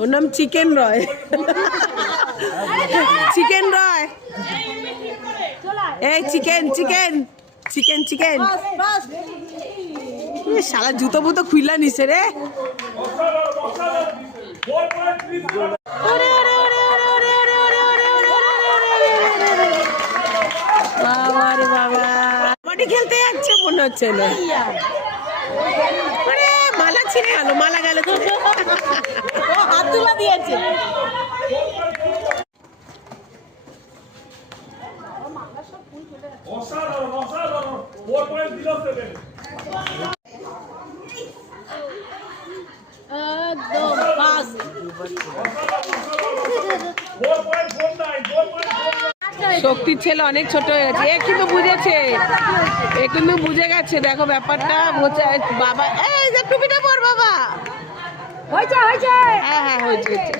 ওর নাম চিকেন রয়। চিকেন রয়, এই chicken chicken chicken chicken. শালা জুতো বুতো খুইলা নিছে রে। বাবা রে বাবা, কাবাডি খেলতে যাচ্ছে মনে হচ্ছে না। আরে মালা ছিঁড়ে গেল, মালা গেল, হাত তুলা দিয়েছে। শক্তির ছেলে অনেক ছোট হয়ে গেছে, এ কিন্তু বুঝেছে, এ কিন্তু বুঝে গেছে। দেখো ব্যাপারটা, বাবা এই যে টুপিটা পর বাবা। হয়েছে হয়েছে, হ্যাঁ হ্যাঁ হয়েছে হয়েছে।